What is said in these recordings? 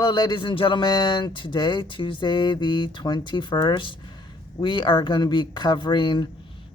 Hello, ladies and gentlemen. Today, Tuesday, the 21st, we are going to be covering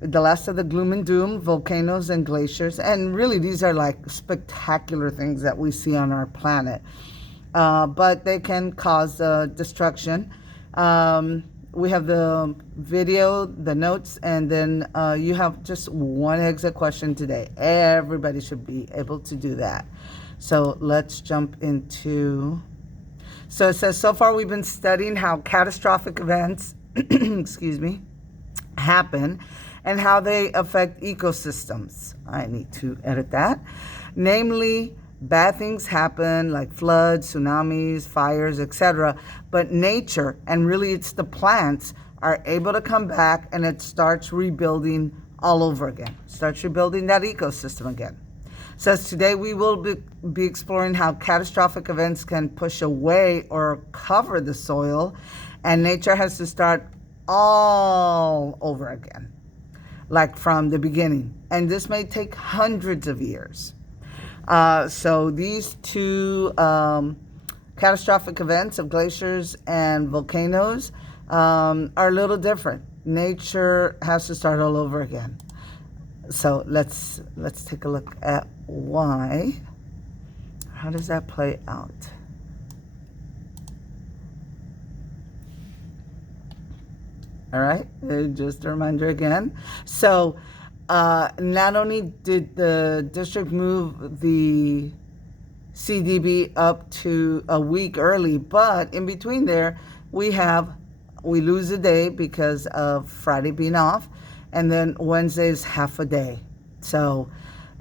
the last of the gloom and doom, volcanoes and glaciers. And really, these are like spectacular things that we see on our planet. But they can cause destruction. We have the video, the notes, and then you have just one exit question today. Everybody should be able to do that. So let's jump into... So it says, so far we've been studying how catastrophic events, excuse me, happen and how they affect ecosystems. I need to edit that. Namely, bad things happen like floods, tsunamis, fires, etc. But nature, and really it's the plants, are able to come back and it starts rebuilding all over again. Starts rebuilding that ecosystem again. Says today we will be exploring how catastrophic events can push away or cover the soil, and nature has to start all over again, like from the beginning. And this may take hundreds of years. So these two catastrophic events of glaciers and volcanoes are a little different. Nature has to start all over again. So let's take a look at why. How does that play out? All right, just a reminder again. So not only did the district move the CDB up to a week early, but in between there, we lose a day because of Friday being off, and then Wednesday is half a day. So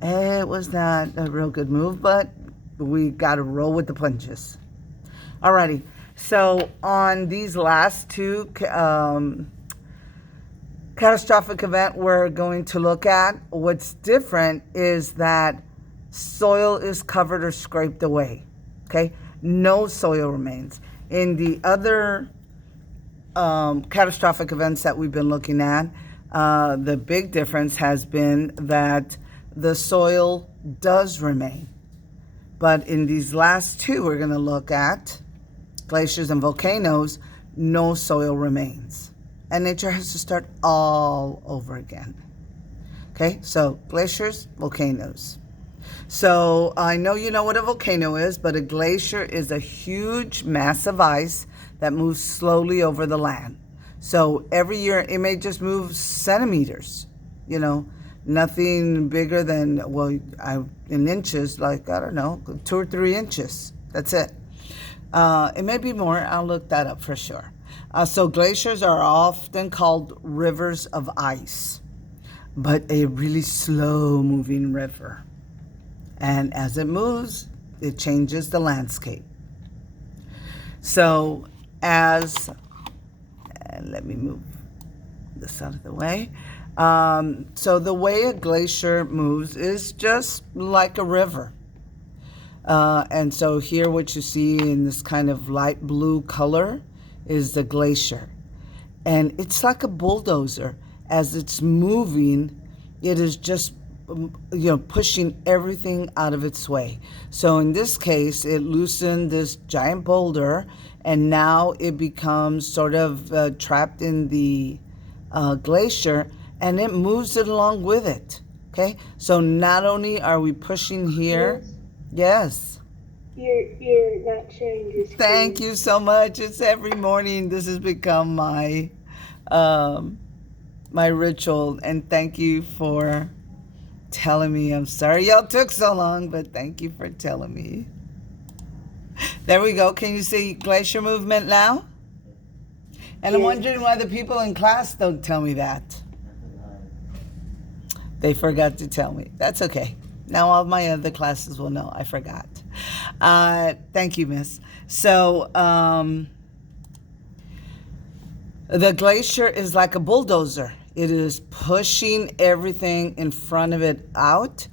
it was not a real good move, but we got to roll with the punches. Alrighty, so on these last two catastrophic event we're going to look at, what's different is that soil is covered or scraped away, okay? No soil remains. In the other catastrophic events that we've been looking at, the big difference has been that the soil does remain. But in these last two we're going to look at, glaciers and volcanoes, no soil remains. And nature has to start all over again. Okay, so glaciers, volcanoes. So I know you know what a volcano is, but a glacier is a huge mass of ice that moves slowly over the land. So every year it may just move centimeters, you know, nothing bigger than, well, in inches, like, I don't know, 2 or 3 inches. That's it. It may be more. I'll look that up for sure. So glaciers are often called rivers of ice, but a really slow moving river. And as it moves, it changes the landscape. So and let me move this out of the way. So the way a glacier moves is just like a river. And so here what you see in this kind of light blue color is the glacier. And it's like a bulldozer. As it's moving, it is just, pushing everything out of its way. So in this case, it loosened this giant boulder, and now it becomes sort of trapped in the glacier, and it moves it along with it. Okay, so not only are we pushing here, yes. You're not sharing your screen. Thank you so much. It's every morning. This has become my my ritual, and thank you for telling me. I'm sorry y'all took so long, but thank you for telling me. There we go. Can you see glacier movement now? And I'm wondering why the people in class don't tell me that. They forgot to tell me. That's okay. Now all my other classes will know I forgot. Thank you, Miss. So the glacier is like a bulldozer. It is pushing everything in front of it out,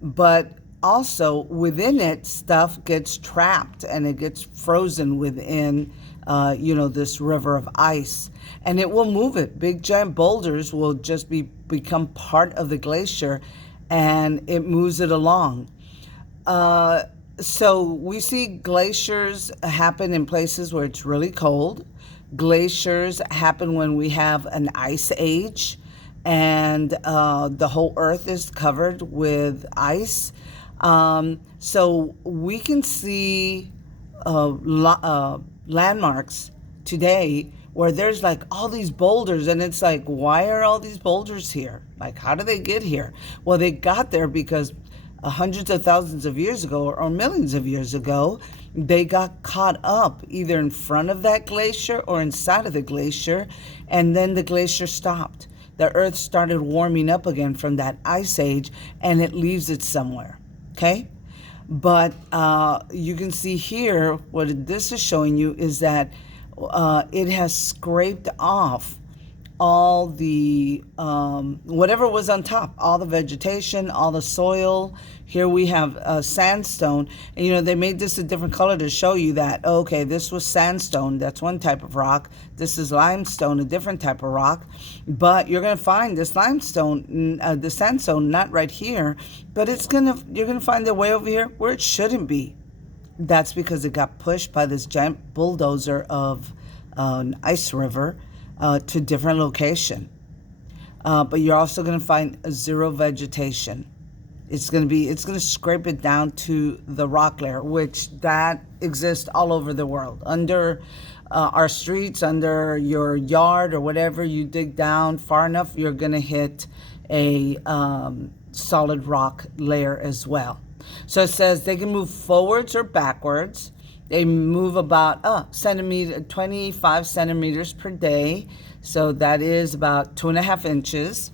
but also within it, stuff gets trapped and it gets frozen within, this river of ice. And it will move it. Big giant boulders will just become part of the glacier, and it moves it along. So we see glaciers happen in places where it's really cold. Glaciers happen when we have an ice age and the whole earth is covered with ice. So we can see landmarks today where there's like all these boulders, and it's like, why are all these boulders here? Like, how did they get here? Well, they got there because hundreds of thousands of years ago or millions of years ago, they got caught up either in front of that glacier or inside of the glacier, and then the glacier stopped. The earth started warming up again from that ice age, and it leaves it somewhere. Okay? But you can see here, what this is showing you is that it has scraped off all the whatever was on top, all the vegetation, all the soil. Here we have sandstone, and you know, they made this a different color to show you that, okay, this was sandstone, that's one type of rock. This is limestone, a different type of rock. But you're gonna find this limestone, the sandstone, not right here, but you're gonna find it way over here where it shouldn't be. That's because it got pushed by this giant bulldozer of an ice river to different location. But you're also going to find zero vegetation. It's going to scrape it down to the rock layer, which that exists all over the world. Under our streets, under your yard or whatever, you dig down far enough, you're going to hit a solid rock layer as well. So it says they can move forwards or backwards. They move about 25 centimeters per day. So that is about 2.5 inches.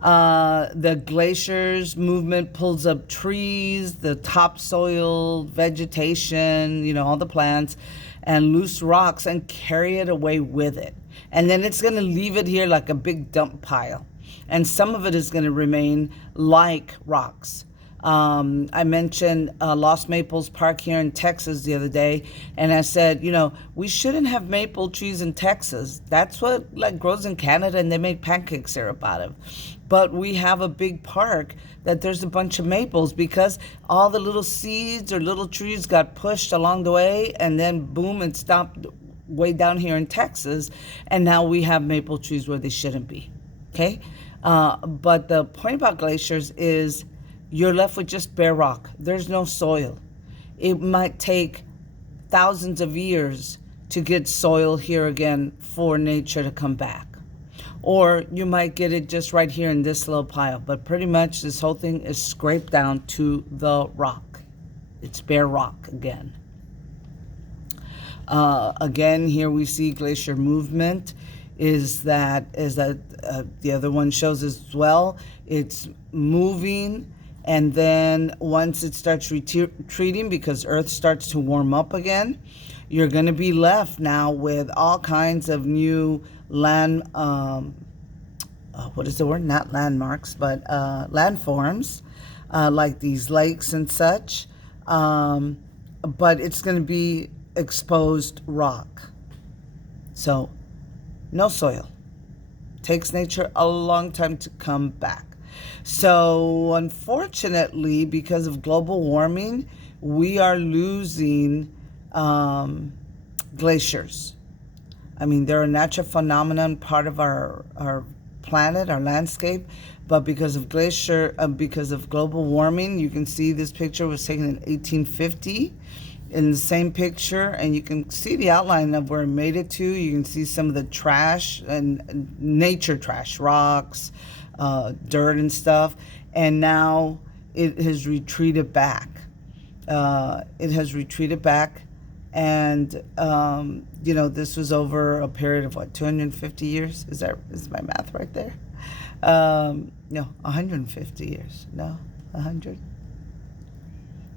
The glaciers movement pulls up trees, the topsoil, vegetation, you know, all the plants, and loose rocks, and carry it away with it. And then it's going to leave it here like a big dump pile. And some of it is going to remain like rocks. I mentioned Lost Maples Park here in Texas the other day, and I said, you know, we shouldn't have maple trees in Texas. That's what like grows in Canada, and they make pancake syrup out of. But we have a big park that there's a bunch of maples because all the little seeds or little trees got pushed along the way, and then boom, it stopped way down here in Texas, and now we have maple trees where they shouldn't be. Okay, but the point about glaciers is you're left with just bare rock. There's no soil. It might take thousands of years to get soil here again for nature to come back. Or you might get it just right here in this little pile. But pretty much this whole thing is scraped down to the rock. It's bare rock again. Again, here we see glacier movement. Is that the other one shows as well. It's moving. And then once it starts retreating, because Earth starts to warm up again, you're going to be left now with all kinds of new land, what is the word? Not landmarks, but landforms, like these lakes and such. But it's going to be exposed rock. So no soil. Takes nature a long time to come back. So unfortunately, because of global warming, we are losing glaciers. I mean, they're a natural phenomenon, part of our planet, our landscape, but because of because of global warming, you can see this picture was taken in 1850. In the same picture, and you can see the outline of where it made it to. You can see some of the trash and nature trash, rocks, dirt and stuff, and now it has retreated back. And you know, this was over a period of what, 250 years? Is my math right there? No, 150 years. No, 100.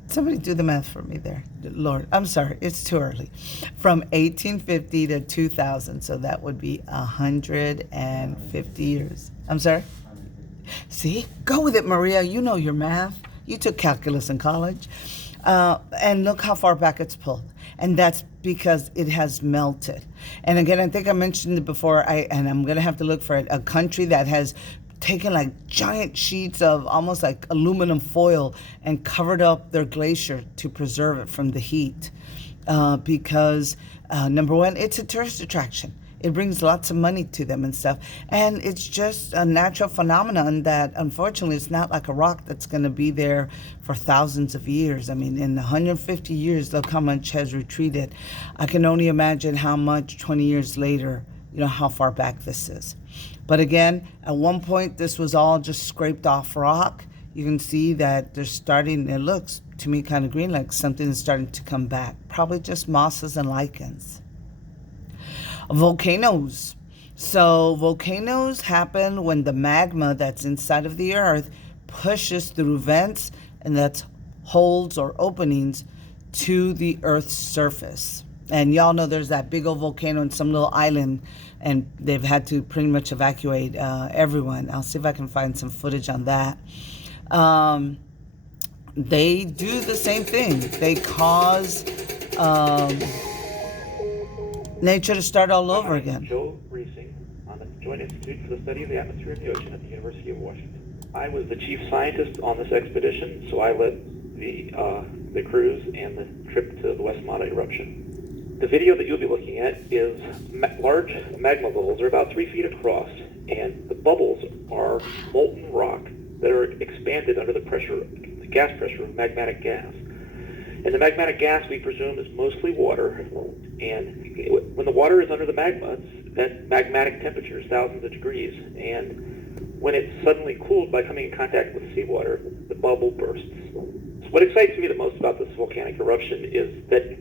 Somebody do the math for me there. Lord, I'm sorry, it's too early. From 1850 to 2000, so that would be 150 years. I'm sorry? See? Go with it, Maria. You know your math. You took calculus in college. And look how far back it's pulled. And that's because it has melted. And again, I think I mentioned it before, and I'm going to have to look for it, a country that has taken like giant sheets of almost like aluminum foil and covered up their glacier to preserve it from the heat. Because number one, it's a tourist attraction. It brings lots of money to them and stuff. And it's just a natural phenomenon that unfortunately it's not like a rock that's going to be there for thousands of years. I mean, in 150 years, look how much has retreated. I can only imagine how much 20 years later, how far back this is. But again, at one point, this was all just scraped off rock. You can see that they're starting, it looks to me kind of green, like something is starting to come back. Probably just mosses and lichens. Volcanoes. So volcanoes happen when the magma that's inside of the earth pushes through vents, and that's holes or openings to the earth's surface. And y'all know there's that big old volcano in some little island, and they've had to pretty much evacuate everyone. I'll see if I can find some footage on that. They do the same thing. They cause nature to start all over again. Joe Reesing on the Joint Institute for the Study of the Atmosphere and the Ocean at the University of Washington. I was the chief scientist on this expedition, so I led the cruise and the trip to the West Mata eruption. The video that you'll be looking at is large magma bubbles. They're about 3 feet across, and the bubbles are molten rock that are expanded under the gas pressure of magmatic gas. And the magmatic gas, we presume, is mostly water. And when the water is under the magma, it's at magmatic temperatures, thousands of degrees. And when it's suddenly cooled by coming in contact with seawater, the bubble bursts. So what excites me the most about this volcanic eruption is that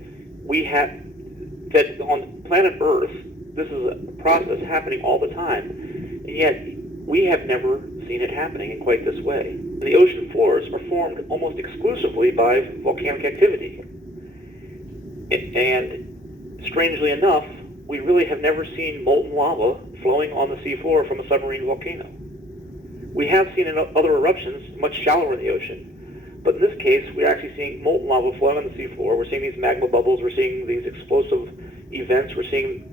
on planet Earth, this is a process happening all the time. And yet, we have never seen it happening in quite this way. The ocean floors are formed almost exclusively by volcanic activity. And strangely enough, we really have never seen molten lava flowing on the seafloor from a submarine volcano. We have seen in other eruptions much shallower in the ocean, but in this case, we're actually seeing molten lava flowing on the seafloor. We're seeing these magma bubbles. We're seeing these explosive events. We're seeing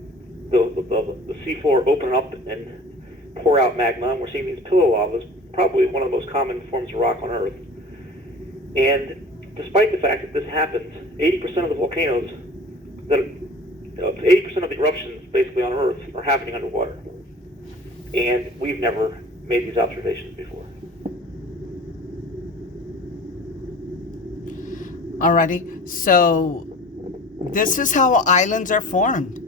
the seafloor open up and pour out magma, and we're seeing these pillow lavas, probably one of the most common forms of rock on Earth. And despite the fact that this happens, 80% of the volcanoes, 80% of the eruptions basically on Earth are happening underwater. And we've never made these observations before. Alrighty, so this is how islands are formed.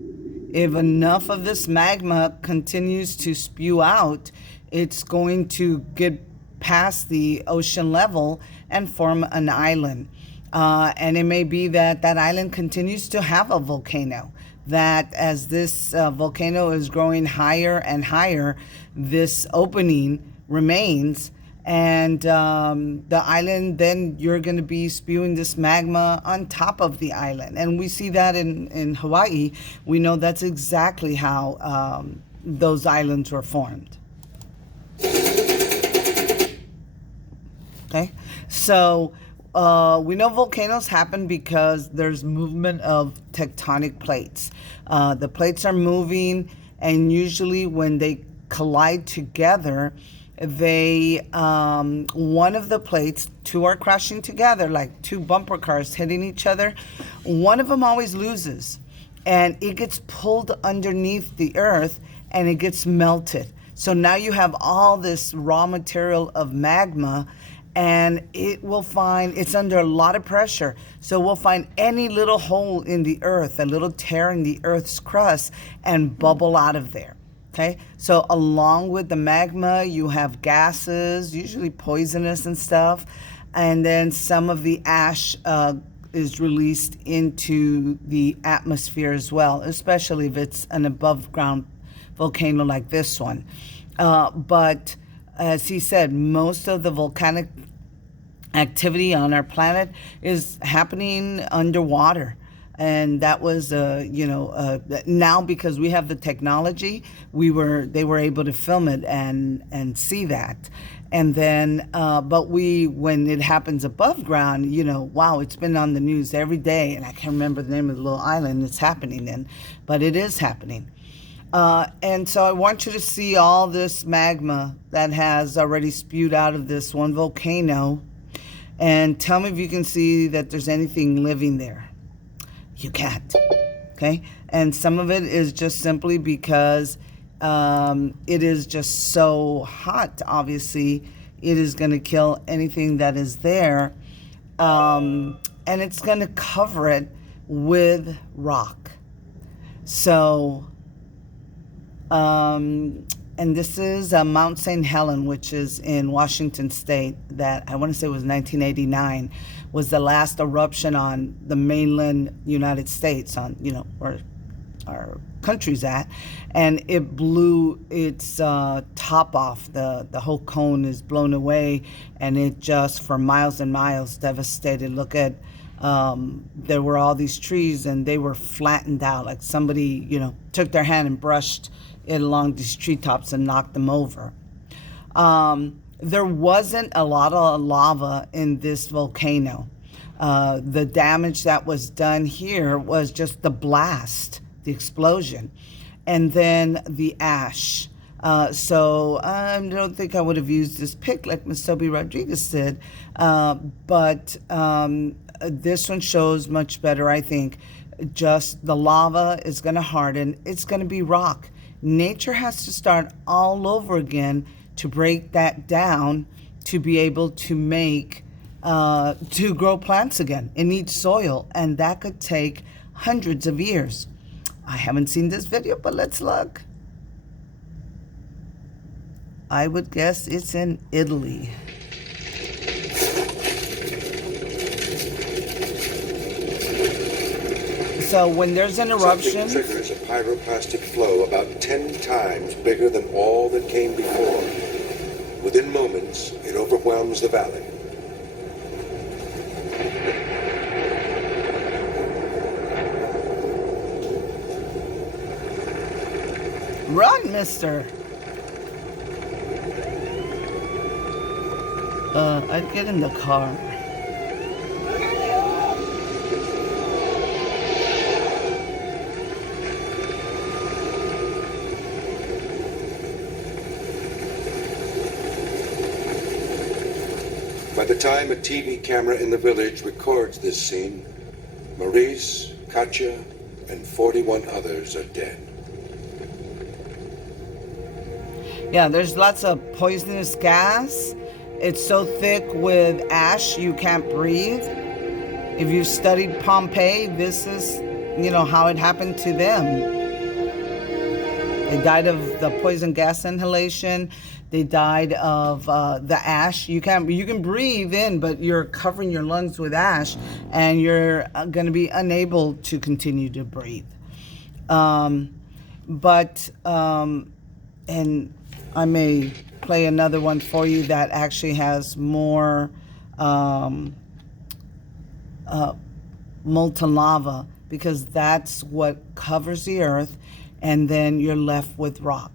If enough of this magma continues to spew out, it's going to get past the ocean level and form an island. And it may be that that island continues to have a volcano, that as this volcano is growing higher and higher, this opening remains. And the island, then you're going to be spewing this magma on top of the island. And we see that in Hawaii. We know that's exactly how those islands were formed. Okay, so we know volcanoes happen because there's movement of tectonic plates. The plates are moving, and usually when they collide together, one of the plates, two are crashing together like two bumper cars hitting each other. One of them always loses, and it gets pulled underneath the earth and it gets melted. So now you have all this raw material of magma, and it's under a lot of pressure. So we'll find any little hole in the earth, a little tear in the earth's crust, and bubble out of there. Okay, so along with the magma, you have gases, usually poisonous and stuff, and then some of the ash is released into the atmosphere as well, especially if it's an above ground volcano like this one. But as he said, most of the volcanic activity on our planet is happening underwater. And that was, now because we have the technology, they were able to film it and see that. And then, but when it happens above ground, wow, it's been on the news every day, and I can't remember the name of the little island it's happening in, but it is happening. And so I want you to see all this magma that has already spewed out of this one volcano, and tell me if you can see that there's anything living there. You can't. Okay? And some of it is just simply because it is just so hot. Obviously, it is going to kill anything that is there. And it's going to cover it with rock. So, and this is Mount St. Helen, which is in Washington State, that I want to say was 1989, was the last eruption on the mainland United States, on, where our country's at, and it blew its top off. The whole cone is blown away, and it just, for miles and miles, devastated. Look at, there were all these trees, and they were flattened out, like somebody, took their hand and brushed it along these treetops and knocked them over. There wasn't a lot of lava in this volcano. The damage that was done here was just the blast, the explosion, and then the ash. So I don't think I would have used this pic like Ms. Sobe Rodriguez did, but this one shows much better, I think. Just the lava is going to harden. It's going to be rock. Nature has to start all over again to break that down to be able to make, to grow plants again. It needs soil, and that could take hundreds of years. I haven't seen this video, but let's look. I would guess it's in Italy. So when there's an eruption, something triggers a pyroclastic flow about 10 times bigger than all that came before. Within moments, it overwhelms the valley. run, mister. I'd get in the car. By the time a TV camera in the village records this scene, Maurice, Katya, and 41 others are dead. Yeah, there's lots of poisonous gas. It's so thick with ash you can't breathe. If you've studied Pompeii, this is, how it happened to them. They died of the poison gas inhalation. They died of the ash. You can breathe in, but you're covering your lungs with ash, and you're going to be unable to continue to breathe. And I may play another one for you that actually has more molten lava, because that's what covers the earth, and then you're left with rock.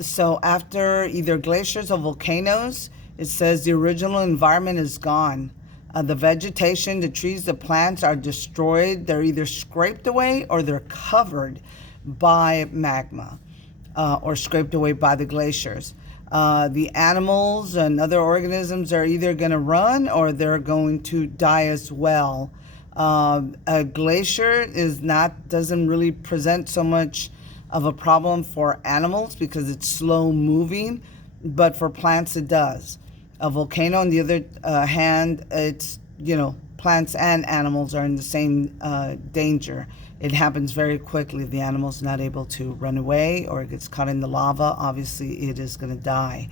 So after either glaciers or volcanoes, it says the original environment is gone. The vegetation, the trees, the plants are destroyed. They're either scraped away or they're covered by magma or scraped away by the glaciers. The animals and other organisms are either going to run or they're going to die as well. A glacier doesn't really present so much of a problem for animals because it's slow moving, but for plants it does. A volcano, on the other hand, it's, plants and animals are in the same danger. It happens very quickly. If the animal's not able to run away or it gets caught in the lava, obviously it is going to die.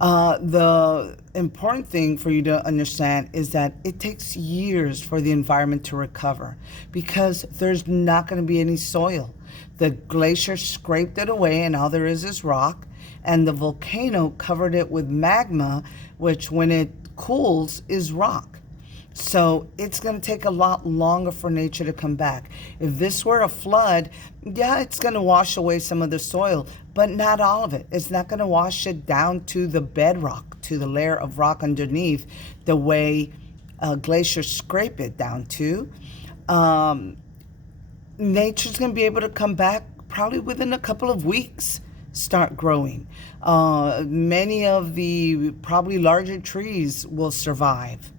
The important thing for you to understand is that it takes years for the environment to recover because there's not going to be any soil. The glacier scraped it away and all there is rock, and the volcano covered it with magma, which when it cools is rock. So it's going to take a lot longer for nature to come back. If this were a flood, yeah, it's going to wash away some of the soil, but not all of it. It's not going to wash it down to the bedrock, to the layer of rock underneath, the way glaciers scrape it down to. Nature's going to be able to come back probably within a couple of weeks start growing. Many of the probably larger trees will survive.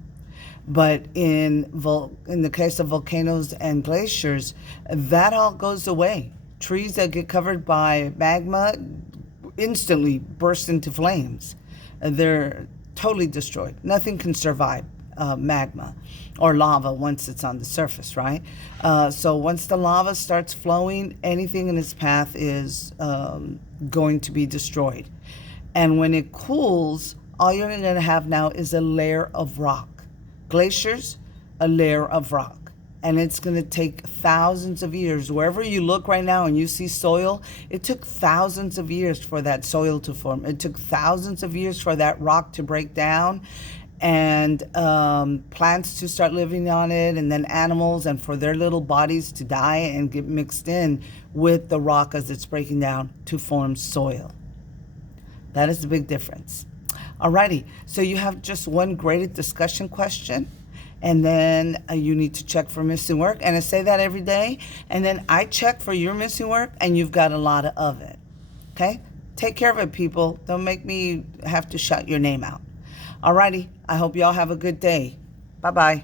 But in the case of volcanoes and glaciers, that all goes away. Trees that get covered by magma instantly burst into flames. They're totally destroyed. Nothing can survive magma or lava once it's on the surface, right? So once the lava starts flowing, anything in its path is going to be destroyed. And when it cools, all you're going to have now is a layer of rock. Glaciers, a layer of rock. And it's going to take thousands of years. Wherever you look right now and you see soil, it took thousands of years for that soil to form. It took thousands of years for that rock to break down and plants to start living on it, and then animals, and for their little bodies to die and get mixed in with the rock as it's breaking down to form soil. That is the big difference. Alrighty, so you have just one graded discussion question. And then you need to check for missing work. And I say that every day. And then I check for your missing work, and you've got a lot of it. Okay? Take care of it, people. Don't make me have to shout your name out. Alrighty. I hope y'all have a good day. Bye-bye.